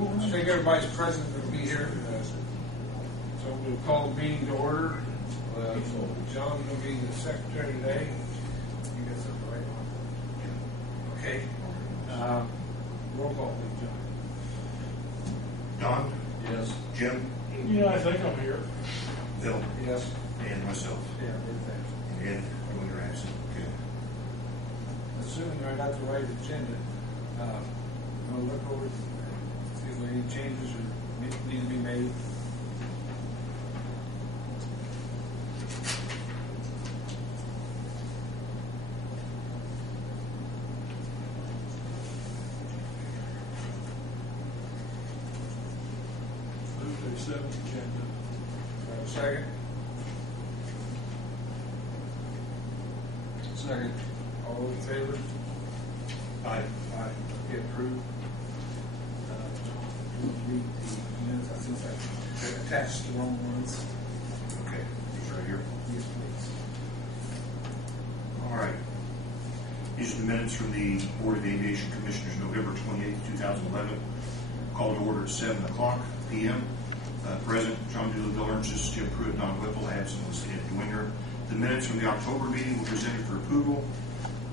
I think everybody's present to be here. So we'll call the meeting to order. John's going to be the secretary today. You got something right on? Okay. Roll call, please, John. Don? Yes. Jim? Yeah, I think I'm here. Bill? Yes. And myself. Yeah, thanks. And when you're absent. Okay. Assuming I got the right agenda, we'll look over, see if there are any changes or need to be made. Move to accept the agenda. Have a second? Second. All those in favor? Aye. Aye. Okay, approved. Read the minutes, I think I attached the wrong ones. Okay. He's right here. Yes, please. All right. These are the minutes from the Board of Aviation Commissioners, November 28, 2011. Called to order at 7 o'clock p.m. Present, John Dooley, Bill Ernst, Jim Pruitt, Don Whipple, absent was Ed Dwinger. The minutes from the October meeting were presented for approval.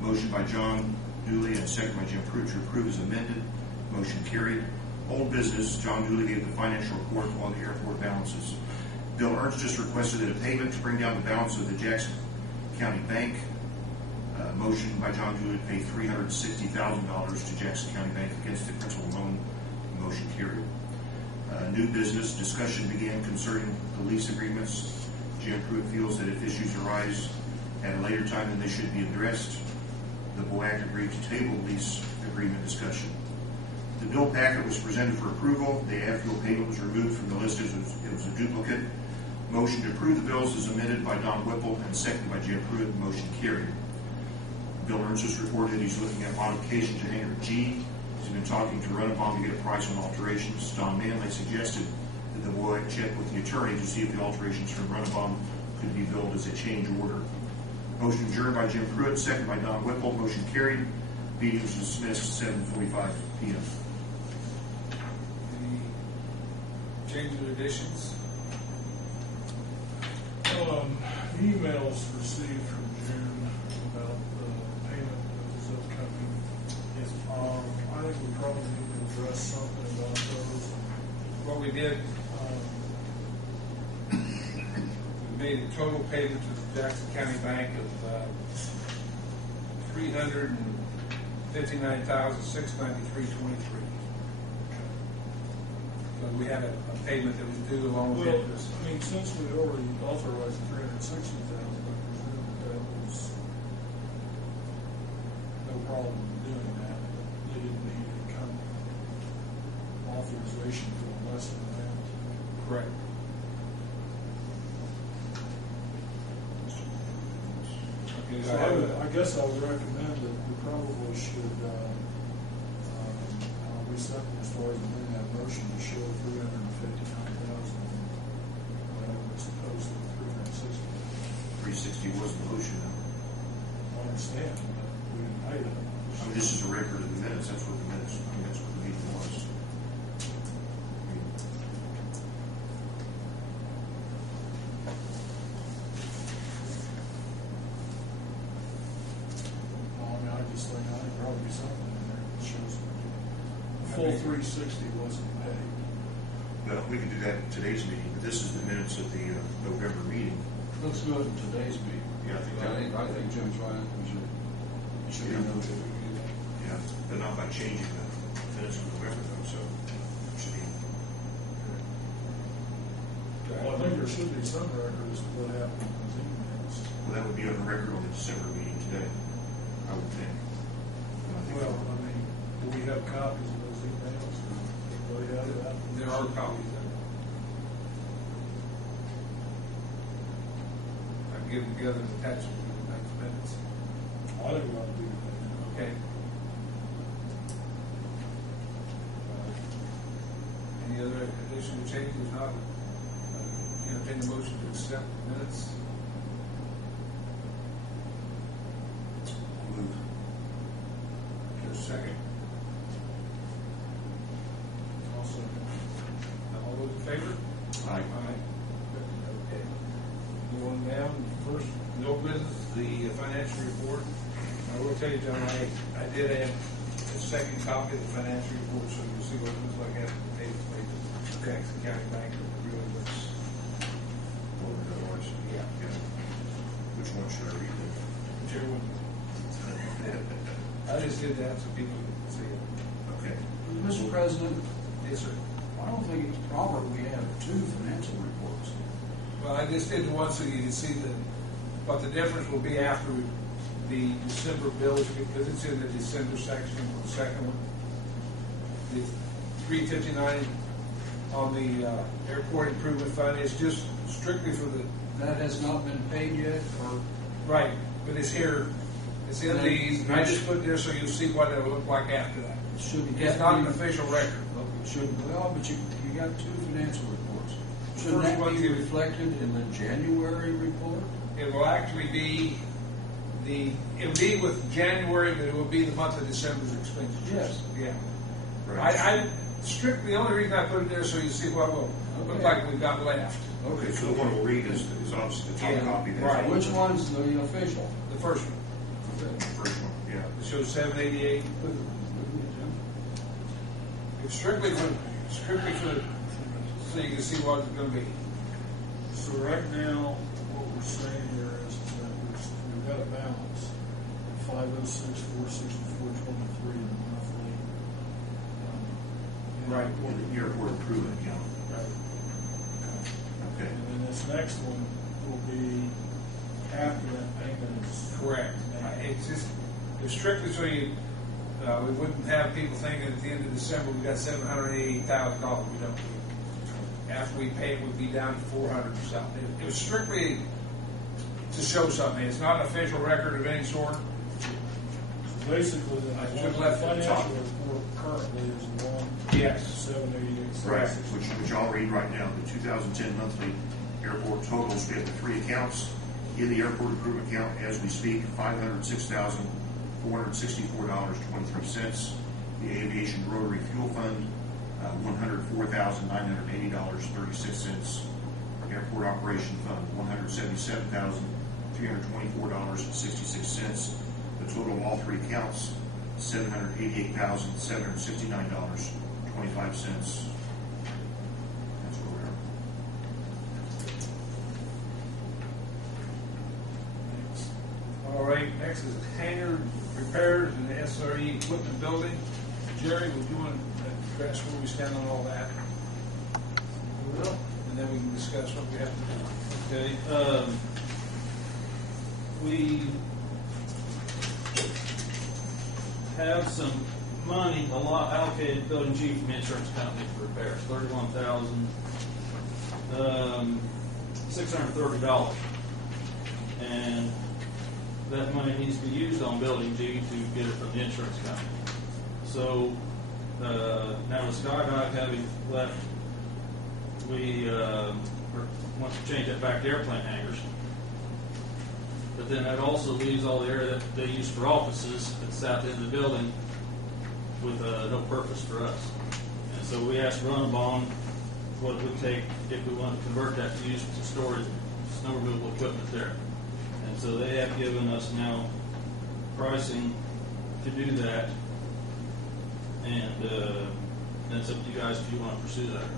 Motion by John Dooley and second by Jim Pruitt to approve as amended. Motion carried. Old business, John Dooley gave the financial report on the airport balances. Bill Ernst just requested that a payment to bring down the balance of the Jackson County Bank. Motion by John Dooley to pay $360,000 to Jackson County Bank against the principal loan. Motion carried. New business discussion began concerning the lease agreements. Jim Pruitt feels that if issues arise at a later time, then they should be addressed. The BOAC agreed to table lease agreement discussion. The bill packet was presented for approval. The airfield payment was removed from the list as it was a duplicate. Motion to approve the bills is amended by Don Whipple and seconded by Jim Pruitt. Motion carried. Bill Ernst has reported he's looking at modification to hangar G. He's been talking to Runabout to get a price on alterations. Don Manley suggested that the BOAC check with the attorney to see if the alterations from Runabout could be billed as a change order. Motion adjourned by Jim Pruitt, second by Don Whipple. Motion carried. Meeting was dismissed at 7:45 p.m. Any changes or additions? Emails received from June about the payment that was upcoming. Yes. I think we probably need to address something about those. What we did, we made a total payment to the Jackson County Bank of $359,693.23. So we had a payment that was due along with interest. I mean, since we already authorized $360,000, I presume that was no problem doing that. They didn't need to come authorization for less than that. Correct. Okay, So I guess I would recommend that we probably should reset as far as amend that motion to show $359,000, whatever it's supposed to be 360 was the motion. I understand, but we didn't pay that. I mean, this is a record of the minutes. That's what the minutes. I mean, that's what the meeting was. I just think I think probably something in there that shows the full 360 wasn't paid. Well, we can do that in today's meeting, but this is the minutes of the November meeting. Let's do it in today's meeting. Yeah, I think Jim's right. We should be able to do that. Yeah, but not by changing the minutes of November, though, so it should be. Well, I think there should be some record as to what happened in those emails. Well, that would be on the record on the December meeting today, I would think. Well, I mean, do we have copies of those emails? Anybody have that? There are copies of it. I can get them together and attach them to the next minutes. I think we ought to do that. Okay. Any other additional changes? If not, entertain the motion to accept the minutes. Move. Just a second. Also, Aye. Okay. Going down, first, no business, the financial report. I will tell you, John, I did add a second copy of the financial report, so you'll see what it looks like after the page, Jackson County Bank, it really looks, yeah. Which one should I read? Whichever one. I just did that so people can see it. Okay. Mr. President, Yes, sir. I don't think it's proper we have two financial reports. Well, I just did one so you can see what the difference will be after the December bills, because it's in the December section, the second one. The $359 on the airport improvement fund is just strictly for the, That has not been paid yet, or? right, but it's here, it's in these, I just put there so you'll see what it'll look like after that. Shouldn't It's not an official record. Shouldn't, well, but you got two financial reports. The Shouldn't first that one's be in- reflected in the January report? It will actually be it'll be with January, but it will be the month of December's expenditures. Yes. Yeah. Right. I strictly, the only reason I put it there so you see what will look Okay. like we've got left. Okay, so the one we'll read is obviously the top Yeah, copy. That's right. all. Which one's the official? The first one. The first one, yeah. It shows 788. It's strictly for, so you can see what it's gonna be. So right now, what we're saying here is that we've got a balance of 506, 464, 23 in the monthly. Right. The airport improvement account. Right. Okay. And then this next one will be after that payment is. Correct. It's just, it's strictly so you, we wouldn't have people thinking at the end of December, we got $788,000, we don't. After we pay it, we'd be down to 400 or something. It was strictly to show something. It's not an official record of any sort. Basically, the I should have left it at the top. financial report currently is one. Yes. 788. Right, which I'll read right now. The 2010 monthly airport totals, we have the three accounts. In the airport improvement account, as we speak, $506,464.23. The aviation rotary fuel fund, $104,980.36. Airport operation fund, $177,324.66. The total of all three accounts, $788,769.25. That's where we are. All right, next is hangar repairs and the SRE equipment building. Jerry, would you want to address where we stand on all that? We will. And then we can discuss what we have to do. Okay, we have some money, a lot allocated to building chief from insurance company for repairs, $31,630. And that money needs to be used on building G to get it from the insurance company. So, now with Skydive having left, we want to change that back to airplane hangars. But then that also leaves all the area that they use for offices at the south end of the building with no purpose for us. And so we asked Runnabon what it would take if we want to convert that to use to storage snow removal equipment there. And so they have given us now pricing to do that. And it's up to you guys if you want to pursue that or not.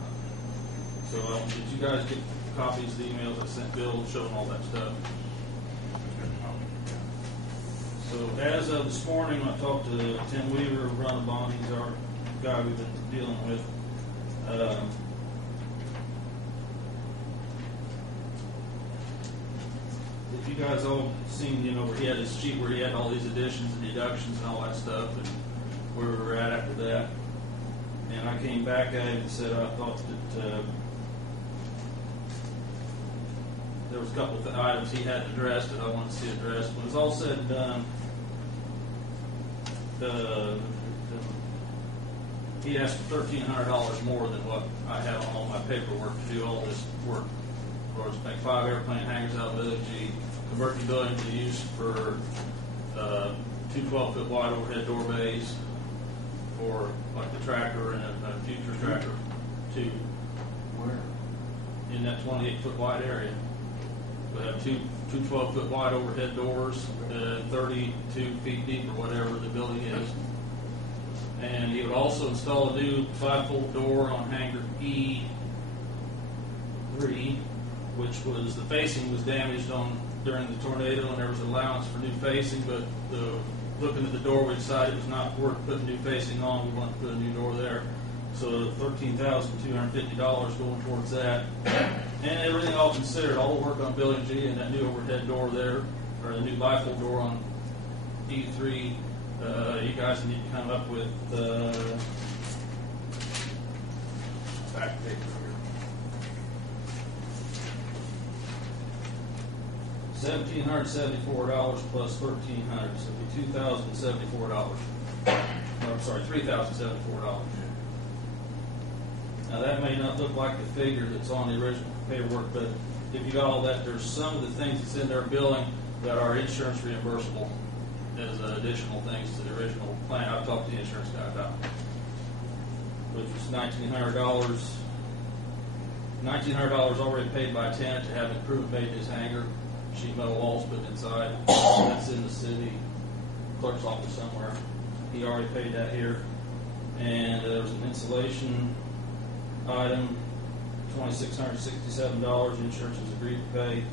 So did you guys get copies of the emails I sent Bill showing all that stuff? So as of this morning, I talked to Tim Weaver of Runnabon. He's our guy we've been dealing with. If you guys all seen, where he had his sheet where he had all these additions and deductions and all that stuff, and where we were at after that. And I came back at him and said I thought that there was a couple of items he had addressed that I wanted to see addressed. When it's all said and done, he asked for $1,300 more than what I have on all my paperwork to do all this work. Of course, make 5 airplane hangars out of Village G, convert the building to use for 2 12-foot wide overhead door bays for like the tractor and a future tractor too. Where? in that 28-foot wide area. We have two 12-foot wide overhead doors, 32 feet deep or whatever the building is. And he would also install a new 5-foot door on hangar E3, which was, the facing was damaged during the tornado, and there was allowance for new facing, but looking at the door, we decided it was not worth putting new facing on. We wanted to put a new door there. So $13,250 going towards that. And everything all considered, all the work on building G and that new overhead door there, or the new bifold door on E3, you guys need to come up with back paper here. $1,774 plus $1,300, so it'd be $2,074. I'm sorry, $3,074. Now that may not look like the figure that's on the original paperwork, but if you got all that, there's some of the things that's in their billing that are insurance reimbursable as additional things to the original plan. I've talked to the insurance guy about, which was $1,900. $1,900 already paid by a tenant to have improvement made in his hangar, sheet metal walls put inside. That's in the city clerk's office somewhere. He already paid that here. And there was an insulation item, $2,667. Insurance has agreed to pay,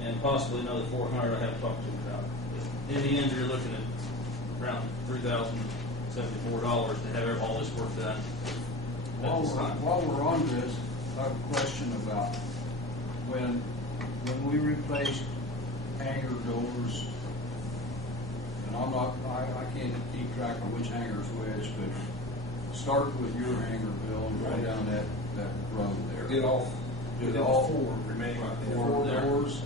and possibly another $400 I haven't talked to him about. In the end, you're looking at around $3,074 to have all this work done. While we're on this, I have a question about when we replaced hangar doors, and I can't keep track of which hangar's which, but start with your hangar, Bill, and go down that road there. Did all four remaining. Four doors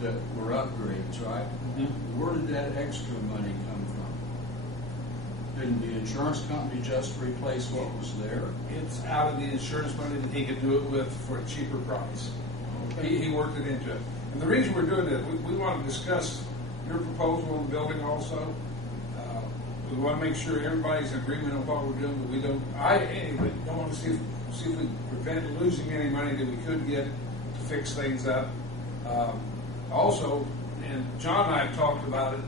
that were upgrades, right? Mhm. Where did that extra money come from? Didn't the insurance company just replace what was there? It's out of the insurance money that he could do it with for a cheaper price. He worked it into it. And the reason we're doing this, we want to discuss your proposal on the building also. We want to make sure everybody's in agreement on what we're doing, but we don't, anyway, don't want to see if we prevent losing any money that we could get to fix things up. Also, and John and I have talked about it,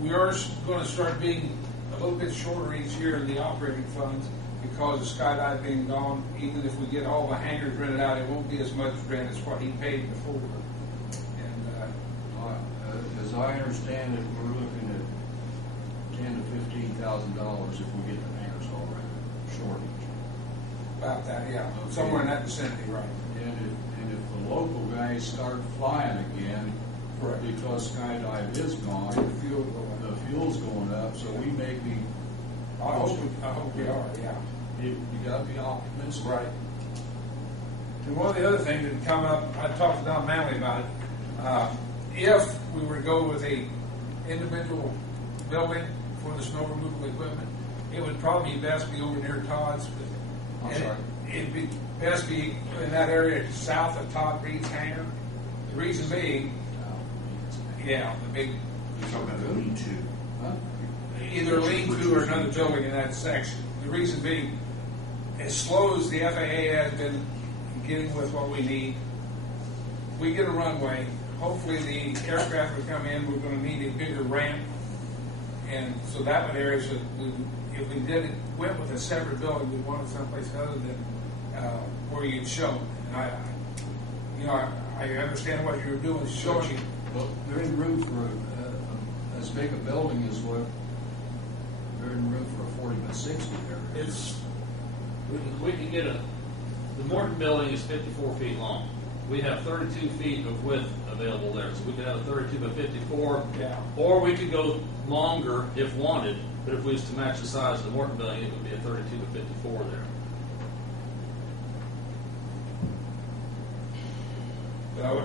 we are going to start being a little bit shorter each year in the operating funds because of Skydive being gone. Even if we get all the hangars rented out, it won't be as much rent as what he paid before. And as I understand it, we're looking at $10,000 to $15,000 if we get the hangars all rented, shortage. about that, yeah, Okay. somewhere in that vicinity, right? And if the local guys start flying again, Correct. because Skydive is gone, The fuel going the up. fuel's going up, so we may be. I hope we are, yeah. You gotta be optimistic. Right. And one of the other things that come up, I talked to Don Manley about it. If we were to go with a individual building for the snow removal equipment, it would probably best be over near Todd's. I'm sorry? It'd be best be in that area south of Todd Reed's hangar. The reason being, yeah, the big, You're talking about the lean-to. Huh? either lean-to or another building in that section. The reason being, as slow as the FAA has been getting with what we need, we get a runway. Hopefully the aircraft would come in, we're going to need a bigger ramp. And so that would area, so if we went with a separate building, we wanted someplace other than where you'd show. And I understand what you were doing, showing. Well, there isn't room for as big a building as what, there isn't room for a 40 by 60 there. We can get the Morton building is 54 feet long. We have 32 feet of width available there, so we could have a 32 by 54. Yeah. Or we could go longer if wanted, but if we was to match the size of the Morton building, it would be a 32 by 54 there. So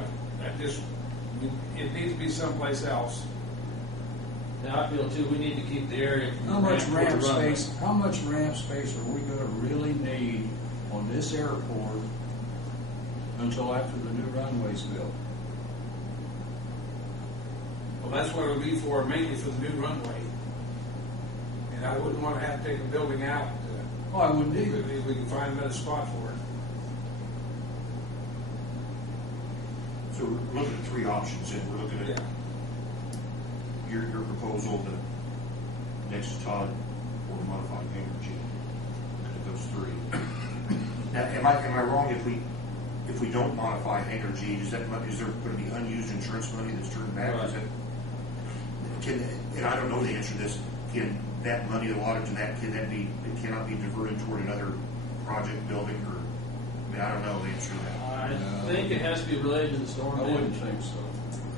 it needs to be someplace else. Now I feel too, we need to keep the area from How much the ramp ramp to the runway. space? How much ramp space are we going to really need on this airport until after the new runway's built? Well, that's what it would be for, mainly for the new runway. And I wouldn't want to have to take a building out Oh, I wouldn't if either. we can find another spot for it. So we're looking at three options, and we're looking at your proposal, the next to Todd, or modified hangar G. Looking at those three. Now, am I wrong if we don't modify hangar G? Is there going to be unused insurance money that's turned back? Right. Is that, and I don't know the answer to this. Can that money allotted to that, it cannot be diverted toward another project building, or, I mean, I don't know the answer to that. I think it has to be related to the storm I wouldn't damage. think so.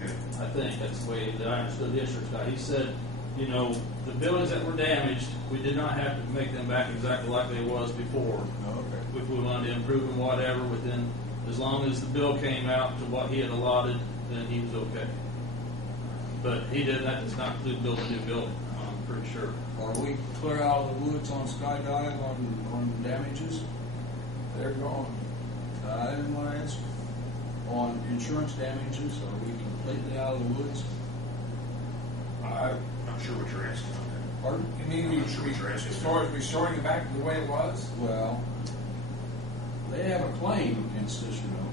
Okay. I think that's the way that I understood the insurance guy. He said, you know, the buildings that were damaged, we did not have to make them back exactly like they was before. Okay. If we wanted to improve them, whatever, within, as long as the bill came out to what he had allotted, then he was okay. But he did, that does not include building a new building, I'm pretty sure. Are we clear out of the woods on Skydive on damages? They're gone. I didn't want to answer. On insurance damages, are we completely out of the woods? I'm not sure what you're asking on that. Pardon? You mean I'm not sure what you're asking. as far as restoring it back to the way it was? Well, they have a claim against us, you know.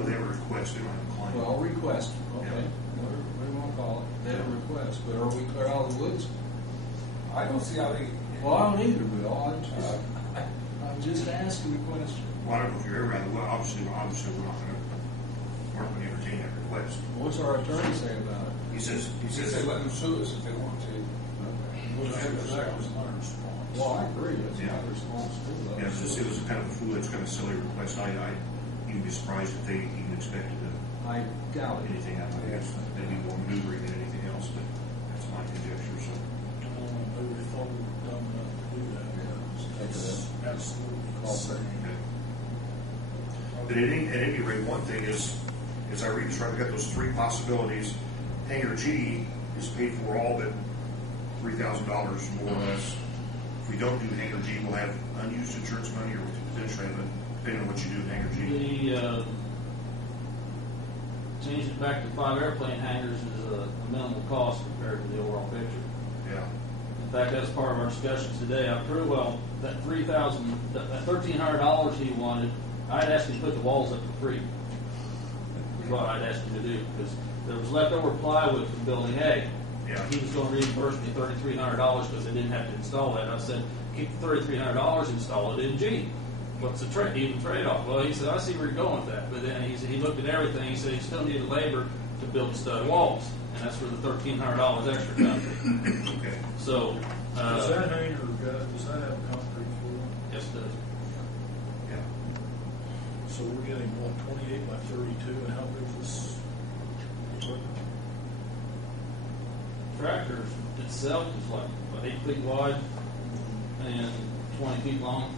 No, they have a request, they don't have a claim. Well, request, okay. Yeah. Whatever you want to call it. They have a request, but are we clear out of the woods? I don't see how they. Well, I don't either, Bill. I'm just asking the question. Well, I don't know if you're ever out of the way. Obviously, we're not going to entertain that request. What's our attorney say about it? He says, Since they let them sue us if they want to. That was my response. Well, I agree. That's Yeah. my response to that. yeah, it was kind of a foolish, kind of silly request. You'd be surprised if they even expected I doubt it. anything out of it. Maybe more maneuvering than anything else, but that's my conjecture, so. Maybe they thought we were dumb enough to do that. Yeah. It's absolutely insane. But at any rate, one thing is, as I read this, right, we got those three possibilities. Hangar G is paid for all but $3,000 more or less. If we don't do hangar G, we'll have unused insurance money, or we could potentially have, depending on what you do in hangar G. The, changing it back to 5 airplane hangars is a minimal cost compared to the overall picture. Yeah. In fact, that's part of our discussions today. I pretty well, that $1,300 he wanted, I'd asked him to put the walls up for free. Is what I'd asked him to do, because there was leftover plywood from building A. Yeah. He was going to reimburse me $3,300 because they didn't have to install that. And I said, keep the $3,300, install it in G. What's the even trade-off? Well, he said, I see where you're going with that. But then he said, he looked at everything. He said he still needed labor to build the stud walls, and that's where the $1,300 extra comes in. Okay. So, Does that hangar, does that have concrete floor? yes, it does. Yeah. So we're getting, what, 28 by 32, and how big is this equipment? Tractor itself is like 8 feet wide and 20 feet long.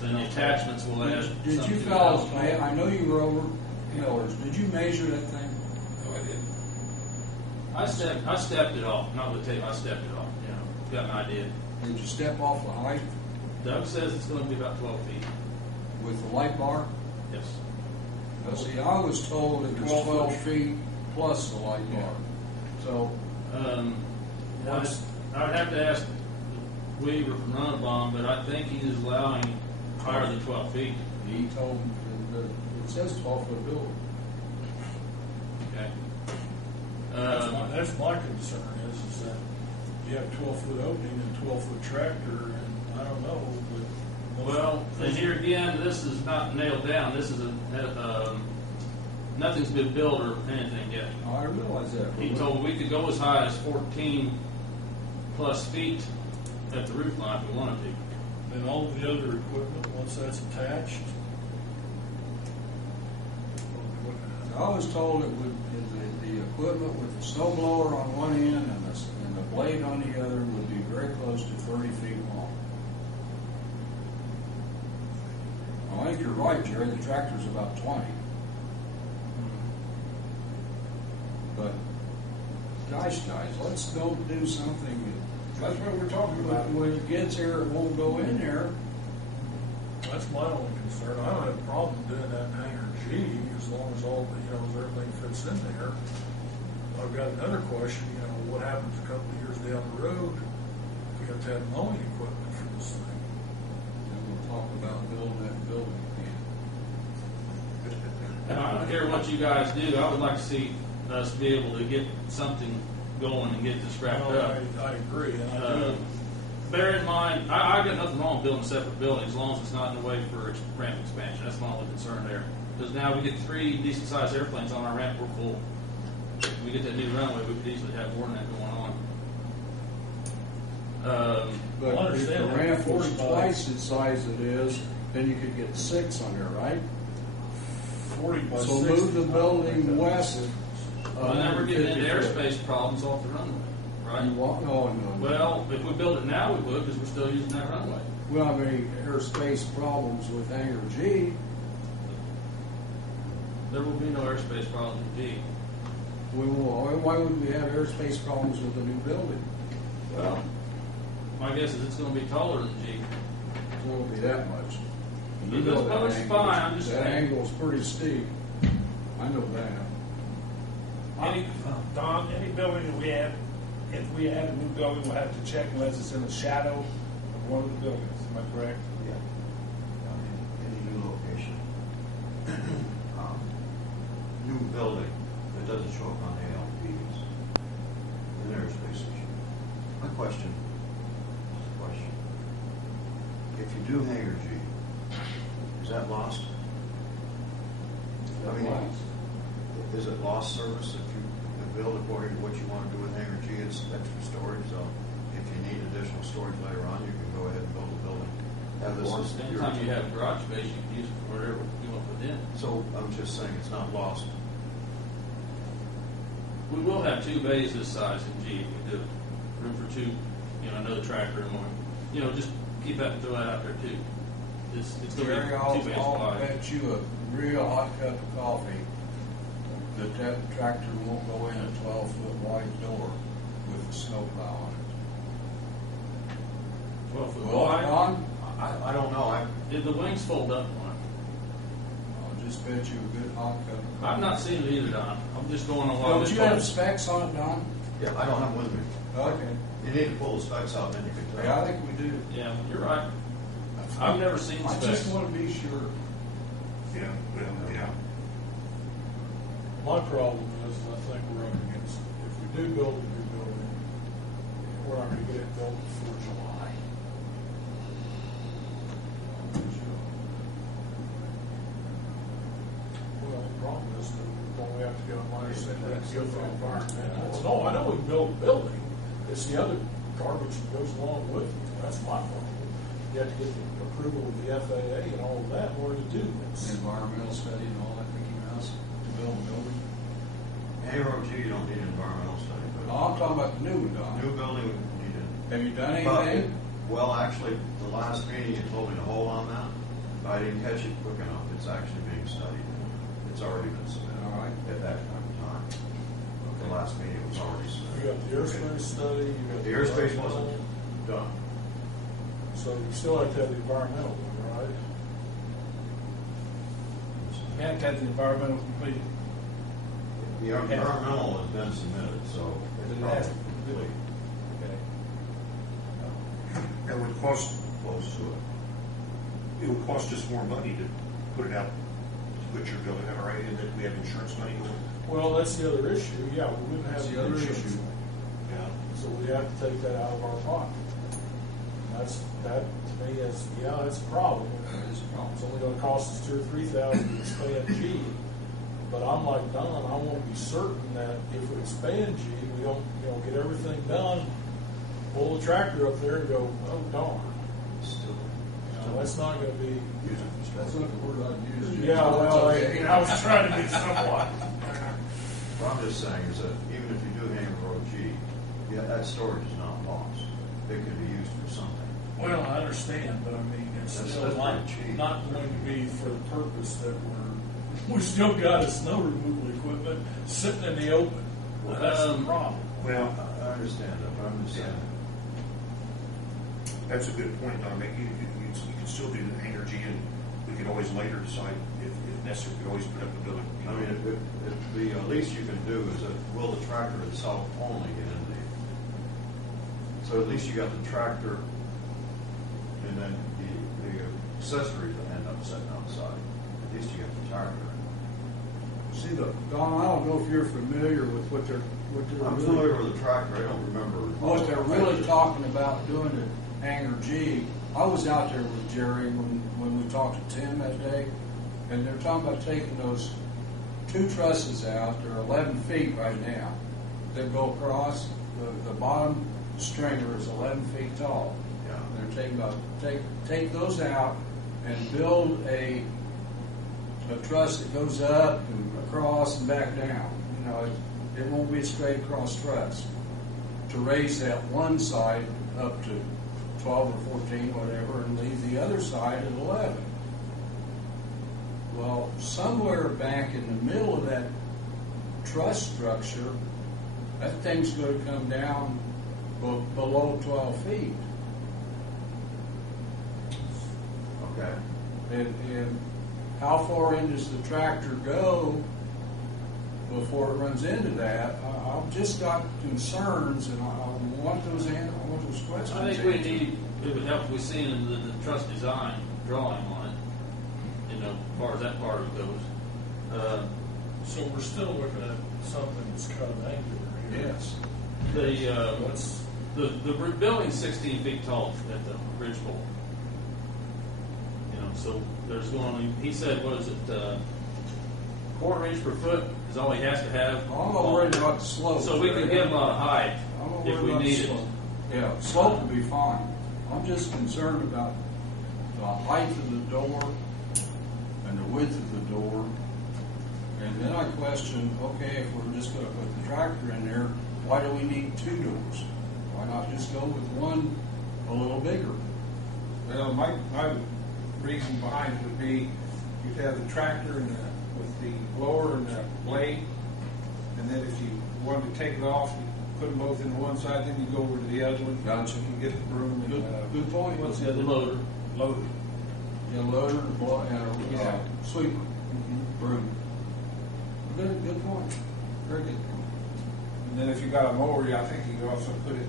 Then the attachments will add. Did you something fellas, else. I know you were over Millers. Did you measure that thing? No, I didn't. I stepped it off, not with tape. I stepped it off. You know, got an idea. Did you step off the height Doug says it's going to be about 12 feet. with the light bar? Yes. Now, see, I was told it was 12 feet plus the light bar. So, I'd have to ask Weaver from Runabout, but I think he is allowing higher than 12 feet. he told me that it says 12-foot building. Okay. That's my concern is that you have 12-foot opening and 12-foot tractor, and I don't know, but. Well, and here again, this is not nailed down. This is nothing's been built or anything yet. I realize that. He told me we could go as high as 14 plus feet at the roof line if we wanted to. And all the other equipment, once that's attached. I was told it would, the equipment with the snow blower on one end and the blade on the other would be very close to 30 feet long. I think you're right, Jerry, the tractor's about 20. But, gosh, guys, let's go do something. That's what we're talking about. When it gets here, it won't go in there. That's my only concern. I don't have a problem doing that in hangar G as long as all, everything fits in there. I've got another question, what happens a couple of years down the road? We have to have mowing equipment for this thing. And we'll talk about building that building again. And I don't care what you guys do, I would like to see us be able to get something going and get this wrapped No, up. I agree, and I do. Bear in mind, I got nothing wrong with building a separate building as long as it's not in the way for ramp expansion. That's my only concern there. Because now we get 3 decent sized airplanes on our ramp, we're full. We get that new runway, we could easily have more than that going on. But if the understand that ramp was 45. twice the size it is, then you could get 6 on there, right? 40 by So 60. move the building west. Well, now we're getting into 150 foot. airspace problems off the runway, You right? walk, no, no. Well, if we build it now, we would, because we're still using that runway. Well, I mean, airspace problems with hangar G. There will be no airspace problems with G. Why would we have airspace problems with the new building? Well, my guess is it's gonna be taller than G. It won't be that much. It doesn't- no, it's fine, I'm just That saying. angle's pretty steep. I know that. Don, any building that we add, if we add a new building, we'll have to check unless it's in the shadow of one of the buildings, am I correct? Yeah. Any new location. New building that doesn't show up on ALPs, an airspace issue. My question, if you do hangar G, is that lost? I mean, is it lost service if you build according to what you want to do with hangar G? It's extra storage, so if you need additional storage later on, you can go ahead and build a building. Have this as your- Anytime you have garage space, you can use it for whatever you want to put in. So I'm just saying it's not lost. We will have 2 bays this size in G if we do it. Room for 2, another tractor and one. Just keep that and throw that out there too. It's going to Jerry, be 2 bays I'll wide. bet you a real hot cup of coffee that tractor won't go in a 12-foot wide door with a snowplow on it. 12 foot Well, wide. Don, I don't know. Did the wings fold up on it? I'll just bet you a good hot cup of coffee. I've not seen it either, Don. I'm just going on what Don't this you have specs on it, Don? Yeah, I don't have them with me. Okay. You need to pull the specs out, then you can tell. Yeah, I think we do. Yeah, you're right. I've never seen I specs. just want to be sure. Yeah, well, yeah. My problem is, I think we're up against, if we do build a new building, we're not gonna get it built before July. Well, the problem is that don't we have to go, my understanding, we have to go through environmental. No, I know we can build a building, it's the other garbage that goes along with it, that's my problem. You have to get the approval of the FAA and all of that in order to do this. Environmental study and all that, Mickey Mouse, to build a building. AROG, you don't need an environmental study, No, but I'm talking about the new one, Don. new building would need it. Have you done But- anything? Well, actually, the last meeting, you told me to hold on that. I didn't catch it quick enough. It's actually being studied. It's already been submitted. All right. At that point in time. The last meeting, it was already You submitted. got the airspace study, you got. The airspace environmental. wasn't done. So you still have to have the environmental one, right? You have to have the environmental completed. The environmental has been submitted, so it's It has to probably be complete. Okay. It would cost, Close to it. it would cost us more money to put it out, to put your building out, right? And that we have insurance money going. Well, that's the other issue, yeah, we wouldn't have That's the the other insurance. issue. Yeah. So we have to take that out of our pocket. That to me is, that's a problem. That is a problem. It's only gonna cost us $2,000 or $3,000 to expand G. But I'm like Don, I wanna be certain that if we expand G, we don't, get everything done, pull the tractor up there and go, oh darn. Still. That's not gonna be, That's not the word I'd use. Jim. yeah, That's well, okay. I was trying to be somewhat. What I'm just saying is that even if you do hangar road G, that storage is not lost. It could be used for something. Well, I understand, but I mean, it's That's still pretty cheap. not going to be for the purpose that we still got a snow removal equipment sitting in the open. Well, that's the problem. Well, I understand that, but I'm just saying. that's a good point, Don. You can still do the hangar G, and we can always later decide if necessary. We can always put up the building. I mean, if the least you can do is that will the tractor itself only get in there? So at least you got the tractor, and then the accessories that end up sitting outside. At least you got the tractor. See, Don, I don't know if you're familiar with what they're I'm really, familiar with the tractor, I don't remember. what they're really talking about doing at Hangar G. I was out there with Jerry when we talked to Tim that day, and they're talking about taking those two trusses out. They're 11 feet right now. They go across. The bottom stringer is 11 feet tall. Yeah. And they're take those out and build a truss that goes up and across and back down. You know, it won't be a straight across truss. To raise that one side up to 12 or 14, whatever, and leave the other side at 11. Well, somewhere back in the middle of that truss structure, that thing's going to come down below 12 feet. Okay. And how far in does the tractor go before it runs into that? I've just got concerns, and I want those questions. I think we need, it would help if we see in the truss design drawing on it, you know, as far as that part of it goes. So we're still looking at something that's kind of angular here. Yes. The building's 16 feet tall at the ridge pole. You know, so there's going. He said, what is it? Quarter inch per foot is all he has to have. I'm not worried about the slope. So we can give him a height I'm not if worried we about the need it. slope. Yeah, slope will be fine. I'm just concerned about the height of the door and the width of the door. And then I question, okay, if we're just going to put the tractor in there, why do we need two doors? Why not just go with one a little bigger? Well, my reason behind it would be you'd have the tractor and with the blower and the blade, and then if you wanted to take it off, you put them both in one side, then you go over to the other one. Gotcha. You can get the broom and Good point. what's the other Loader. Loader. Yeah, loader and sweeper. Broom. Good point. Very good point. And then if you got a mower, I think you could also put it,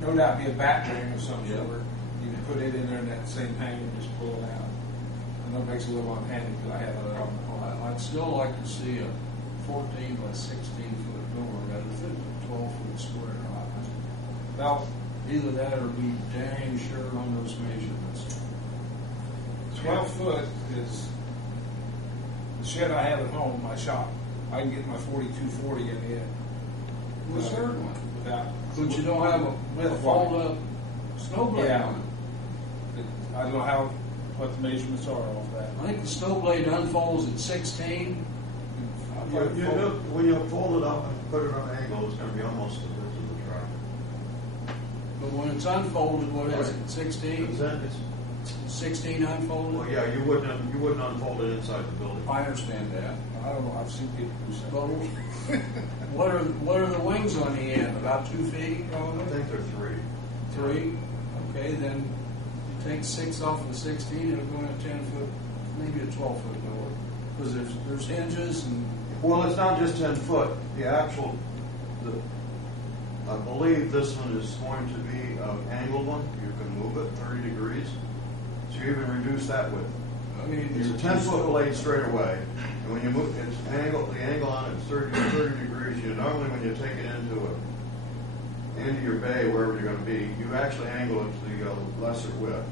no doubt be a back drain of some Yeah. sort. You can put it in there in that same hanger and just pull it out. I know it makes it a little unhandy because I have it on. I'd still like to see a 14 by 16 foot door rather than a 12 foot square. Well, Either that or be dang sure on those measurements. 12 foot is the shed I have at home, my shop. I can get my 4240 in it. Well, certainly. Without. But you don't have a fold up snow blade Yeah. on it. I don't know what the measurements are off that. I think the snow blade unfolds at 16. When you fold it up and put it on an angle, it's going to be almost the width of the tractor. But when it's unfolded, what is it, Right. 16? Is that, it's, 16 unfolded? well, yeah, you wouldn't unfold it inside the building. I understand that. I don't know, I've seen people do something. But what are the wings on the end? About 2 feet, I probably? think they're 3. 3? Okay, then you take 6 off of the 16, it'll go in a 10 foot, maybe a 12 foot door. Because there's hinges and, Well, it's not just 10 foot. I believe this one is going to be an angled one. You can move it 30 degrees. So you even reduce that width. I mean, It's a 10 foot blade straight away. And when you move, it's angled, the angle on it is 30 degrees. You normally, when you take it into your bay, wherever you're going to be, you actually angle it to the lesser width.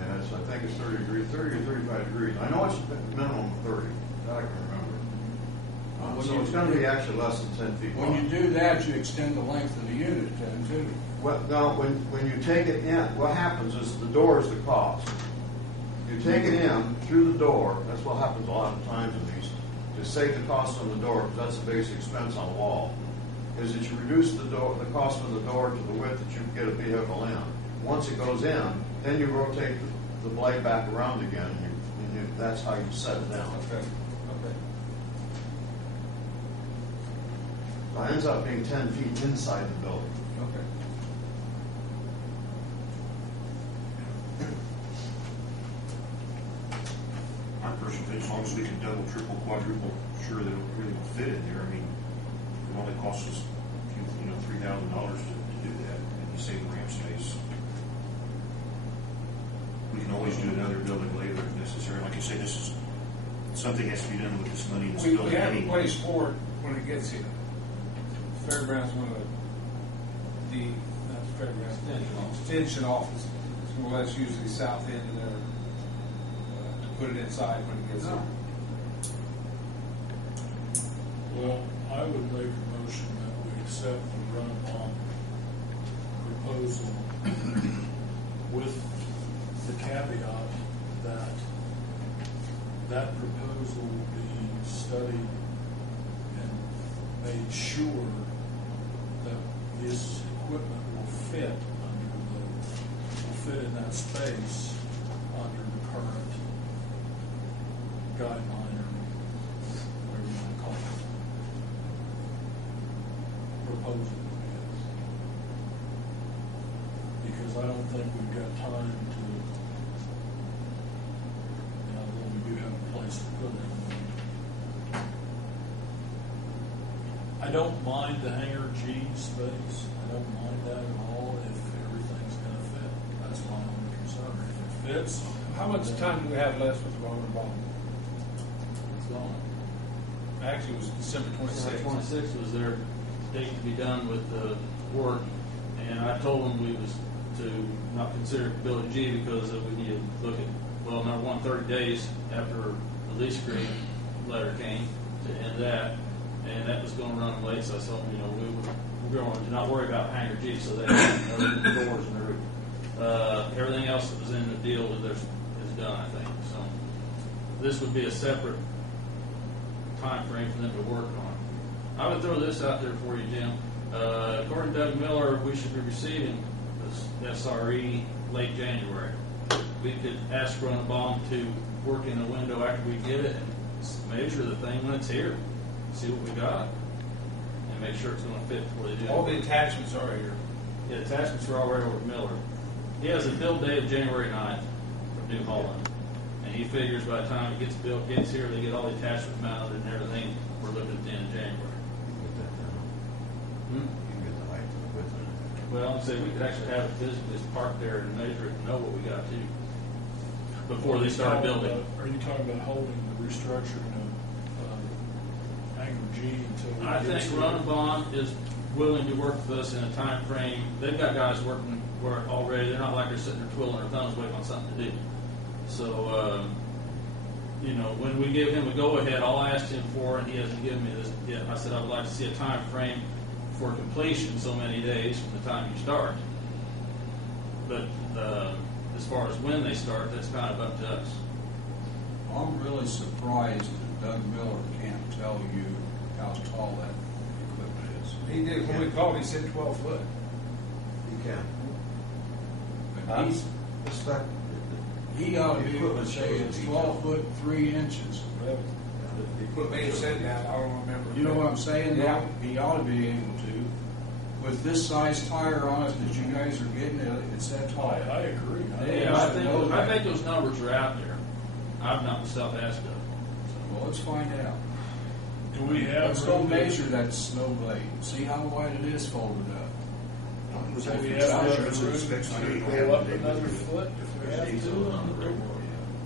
And I think it's 30 degrees, 30 or 35 degrees. I know it's minimum 30. That I can remember. So it's going to be actually less than 10 feet long. when you do that, you extend the length of the unit 10 too. Well, no, when you take it in, what happens is the door is the cost. You take it in through the door, that's what happens a lot of times in these, to save the cost on the door, because that's the biggest expense on a wall, is that you reduce the cost of the door to the width that you can get a vehicle in. Once it goes in, then you rotate the blade back around again, and that's how you set it down. Okay. So it ends up being 10 feet inside the building. Okay. My personal opinion, as long as we can double, triple, quadruple, sure that it really will fit in there. I mean, it only costs us, $3,000 to do that, and you save the ramp space. We can always do another building later if necessary. Like you say, this is something has to be done with this money that's We building have a anyway. place for it when it gets here. Fairgrounds, one of the, not the fairgrounds, extension office, is going to let us use the south end of there to put it inside when it gets here. Well, I would make a motion that we accept the run-on proposal with the caveat that that proposal will be studied and made sure that this equipment will fit in that space under the current guideline or whatever you want to call it. Proposal, yes. Because I don't think we've got time to, although we do have a place to put it. I don't mind the hangar G space. I don't mind that at all if everything's going to fit. That's my only concern. If it fits. How much then time do we have left with the Roman bond? It's gone. Actually, it was December 26th. 26th was their date to be done with the work, and I told them we was to not consider building G because we needed to look at, well, number one, 30 days after the lease agreement letter came to end that, and that was going to run late, so I told them, we're going to not worry about hangar G, so they have the doors and the roof. Everything else that was in the deal is done, I think. So this would be a separate time frame for them to work on. I would throw this out there for you, Jim. According to Doug Miller, we should be receiving this SRE late January. We could ask Runabomb to work in the window after we get it and measure the thing when it's here, see what we got, and make sure it's going to fit before they do it. All the attachments are here. Yeah, the attachments are already over to Miller. He has a build date of January 9th for New Holland. And he figures by the time it gets built, gets here, they get all the attachments mounted and everything, we're looking at the end of January. You can get the height and the width of it. Well, I'm saying we could actually have it physically parked there and measure it and know what we got to before they start building. Are you talking about holding the restructuring of hangar G until we I get think to- Runabon is willing to work with us in a time frame. They've got guys working already. They're not like they're sitting there twiddling their thumbs waiting on something to do. So, when we give him a go-ahead, I'll ask him for, and he hasn't given me this yet. I said I would like to see a time frame for completion so many days from the time you start. But as far as when they start, that's kind of up to us. I'm really surprised that Doug Miller can't tell you how tall that equipment is. He did, when we called, he said 12 foot. You can. But It's that, he ought to be able to equipment say shows it's detail. 12 foot 3 inches. He may have said that, I don't remember. You know what I'm saying? Yeah. He ought to be able to. With this size tire on it that you guys are getting, it's that tall. I agree. Yeah, I think those numbers are out there. I've not myself asked them. Well, let's find out. Do we have? Let's go measure that snow blade. See how wide it is folded up. So we have enough room to go up another foot if we have to on the door.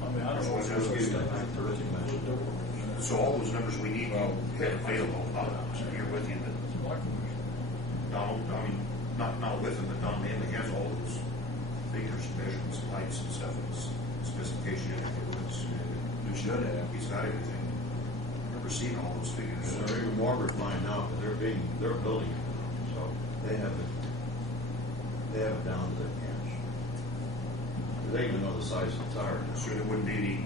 I mean, I don't know if there's such thing as a 13-foot door. So all those numbers we need, we have available. I'm here with you, but Donald, not with him, but Don Manley has all those figures, measurements, heights and stuff, and specification afterwards. We should have. He's got everything. I remember seeing all those figures. and they're even more refined now, but they're building it now, so they have it down to the inch. They even know the size of the tire. So there wouldn't be any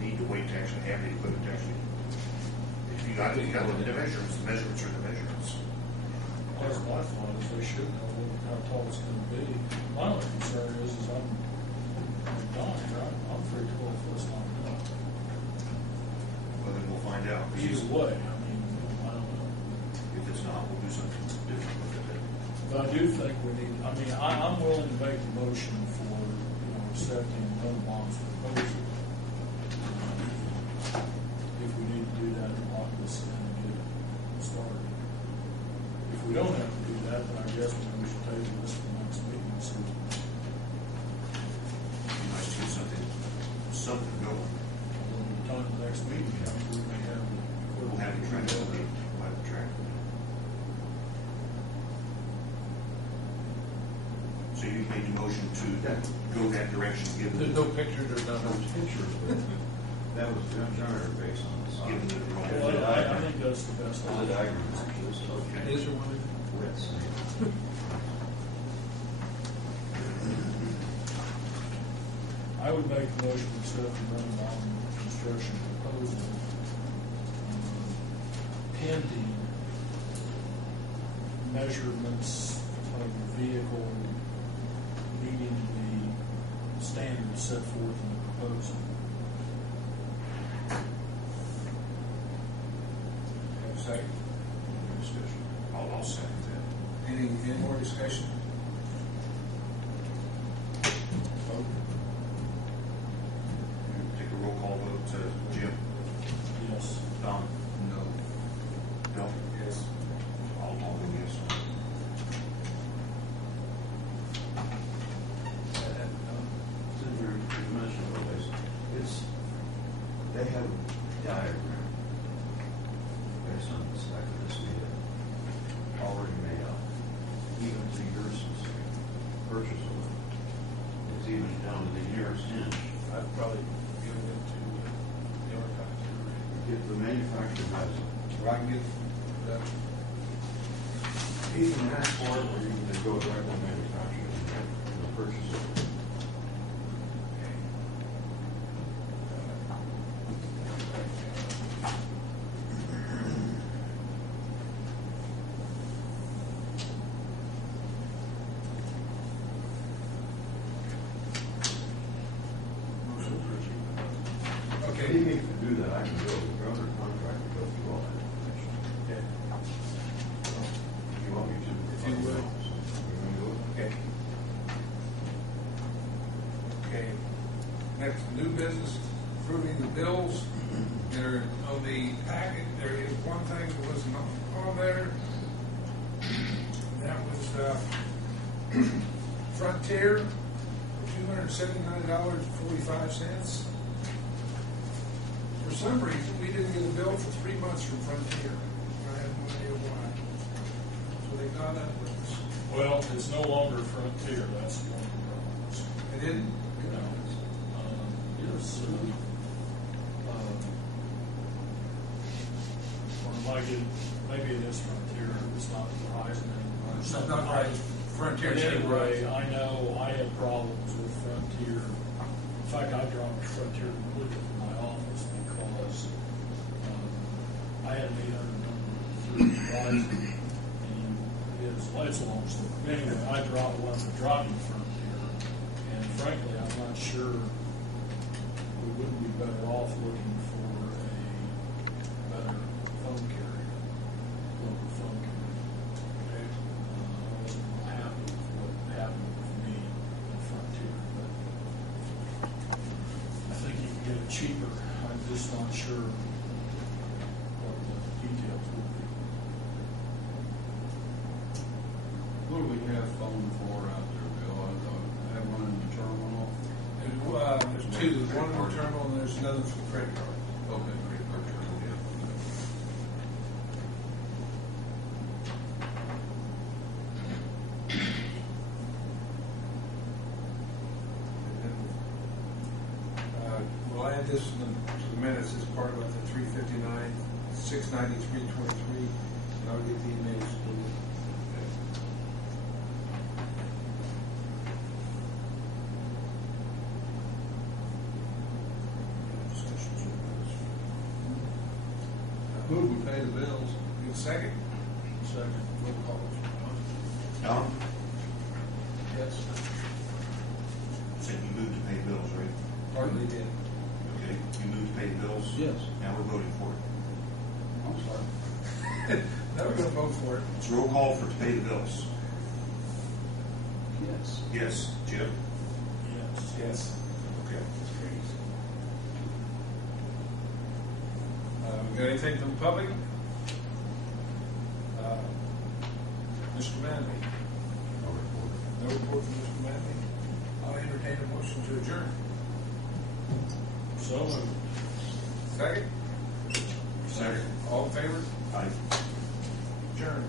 need to wait to actually have the equipment to actually. If you got the measurements are the measurements. That's my thought, is they should know how tall it's gonna be. My only concern is I'm Don here, I'm afraid 12 foot's not enough. Well, then we'll find out. Either way, I mean, I don't know. If it's not, we'll do something different with it. But I do think we need, I'm willing to make the motion for, accepting Runabon's proposal. If we need to do that, lock this in and get it started. If we don't have to do that, then I guess maybe we should table this for the next meeting, so It'd be nice to get something going. we'll time the next meeting. made the motion to go that direction, given There's no pictures or No nothing. pictures, but that was the generator based on the sign. given the Well, I think that's the best. There's a diagram, actually, this is Okay. Is there one? wet sand. I would make the motion to accept the minimum construction proposal pending measurements of the vehicle meeting the standards set forth in the proposal. Have a second? Any discussion? I'll second that. Any more discussion? Vote. Take a roll call vote. Jim? Yes. Don? No. Bill? Yes. I'll vote yes. Since you mentioned this, they have a diagram based on the spec of this vehicle already made up, even to your specific purchase order. It's even down to the nearest inch. I'd probably give it to the architect. If the manufacturer has it, Or I can get that. you can ask for it, or you can just go direct to the manufacturer and get the purchase order. If Okay. you need to do that, I can go with your other contractor, go through all that information. Okay. If you want me to. If you will. You want to do it? Okay. Okay. Next, new business, approving the bills. There, on the packet, there is one thing that was not on there. That was, Frontier, $279.45. For some reason, we didn't get a bill for 3 months from Frontier. I have no idea why. So they got up with us. Well, it's no longer Frontier, that's one of the problems. They didn't? You know, yes, or maybe it is Frontier, it's not Verizon anymore. It's not right. Frontier. But anyway, I know I had problems with Frontier. In fact, I dropped Frontier completely from my office because I had an 800 number through Verizon, and it's a long story. Anyway, I wanted to drop Frontier, and frankly, I'm not sure we wouldn't be better off looking for a better phone carrier, local phone carrier. I wasn't real happy with what happened with me at Frontier, but I think you can get it cheaper. I'm just not sure what the details will be. What do we have phone for out there, Bill? I have one in the terminal. There's two. There's one in the terminal and there's another for the credit card. Okay, great, perfect. We'll add this to the minutes as part of the 359, 693, 23, and I'll get the emails to you. Move we pay the bills. Need a second? Second. Roll call. Don? Yes. Said you moved to pay bills, right? Hardly did. Okay, you moved to pay bills? Yes. Now we're voting for it. I'm sorry. Now we're gonna vote for it. It's roll call for to pay the bills. Yes. Yes. Jim? Yes. Yes. Okay. We got anything from the public? Mr. Manley? No report. No report from Mr. Manley. I'll entertain a motion to adjourn. So moved. Second? Second. All in favor? Aye. Adjourn.